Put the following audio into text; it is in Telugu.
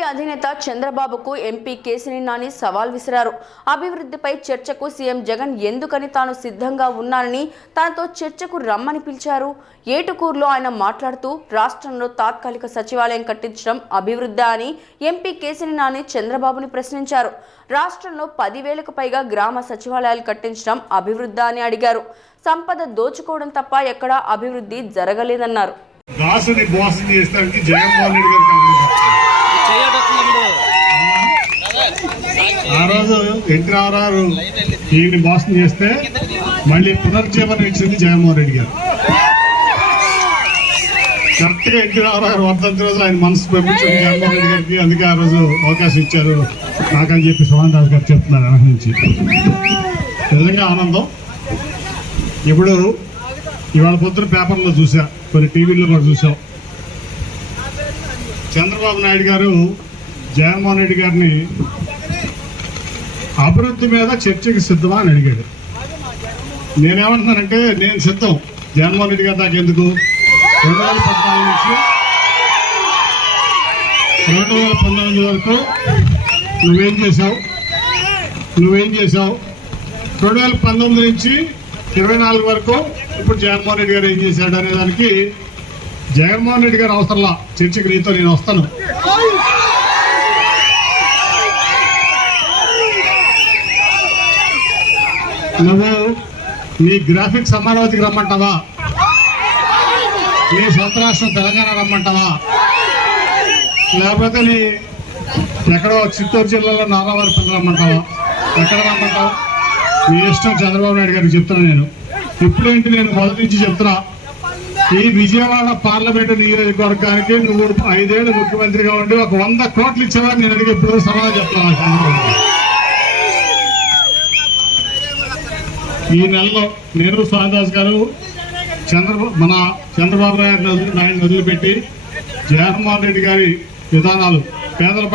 టీడీపీ అధినేత చంద్రబాబుకు ఎంపీ కేశిని నాని సవాల్ విసిరారు. అభివృద్ధిపై చర్చకు సీఎం జగన్ ఎందుకని తాను సిద్ధంగా ఉన్నానని తనతో చర్చకు రమ్మని పిలిచారు. ఏటుకూరులో ఆయన మాట్లాడుతూ రాష్ట్రంలో తాత్కాలిక సచివాలయం కట్టించడం అభివృద్ధి అని ఎంపీ కేశిని నాని చంద్రబాబుని ప్రశ్నించారు. రాష్ట్రంలో పదివేలకు పైగా గ్రామ సచివాలయాలు కట్టించడం అభివృద్ధి అని అడిగారు. సంపద దోచుకోవడం తప్ప ఎక్కడా అభివృద్ధి జరగలేదన్నారు. దాసుని మోసం చేస్తానికి జగన్మోహన్ రెడ్డి గారు కారణం ఆ రోజు ఎన్టీ రామారావు ఈయన్ని మోసం చేస్తే మళ్ళీ పునర్జీవనం ఇచ్చింది జగన్మోహన్ రెడ్డి గారు. కరెక్ట్గా ఎన్టీ రామారావు వర్ధంతి రోజు ఆయన మనసు పంపించింది జగన్మోహన్ రెడ్డి గారికి అందుకే ఆ రోజు అవకాశం ఇచ్చారు. నాకని చెప్పి సోహన్ రాజు గారు చెప్తున్నారు వెనక నుంచి. నిజంగా ఆనందం. ఇప్పుడు ఇవాళ పొద్దున పేపర్లో చూసా కొన్ని టీవీల్లో కూడా చూసాం. చంద్రబాబు నాయుడు గారు జగన్మోహన్ రెడ్డి గారిని అభివృద్ధి మీద చర్చకి సిద్ధమా అని అడిగాడు. నేనేమంటున్నానంటే నేను సిద్ధం. జగన్మోహన్ రెడ్డి గారు నాకెందుకు రెండు వేల పద్నాలుగు నుంచి రెండు వేల పంతొమ్మిది వరకు నువ్వేం చేశావు? నువ్వేం చేశావు? రెండు వేల పంతొమ్మిది నుంచి ఇరవై నాలుగు వరకు ఇప్పుడు జగన్మోహన్ రెడ్డి గారు ఏం చేశాడు అనే దానికి జగన్మోహన్ రెడ్డి గారు అవసరంలా చర్చకి నీతో నేను వస్తాను. నువ్వు నీ గ్రాఫిక్స్ అమరావతికి రమ్మంటావా? నీ సొంత రాష్ట్రం తెలంగాణ రమ్మంటావా? లేకపోతే నీ ఎక్కడో చిత్తూరు జిల్లాలో నారావారి పిల్లలు రమ్మంటావా? ఎక్కడ రమ్మంటావు? నీ ఇష్టం చంద్రబాబు నాయుడు గారికి చెప్తున్నా నేను. ఇప్పుడేంటి నేను మొదటి నుంచి చెప్తున్నా? ఈ విజయవాడ పార్లమెంటు నియోజకవర్గానికి నువ్వు ఐదేళ్ళు ముఖ్యమంత్రిగా ఉండి ఒక వంద కోట్లు ఇచ్చేవారు నేను అడిగి ఇప్పుడు సమాధానం చెప్తున్నా చంద్రబాబు నాయుడు. ఈ నెలలో నెహ్రూ స్వామిదాస్ గారు చంద్రబాబు మన చంద్రబాబు నాయుడు నాయుడు వదిలిపెట్టి జగన్మోహన్ రెడ్డి గారి విధానాలు పేదల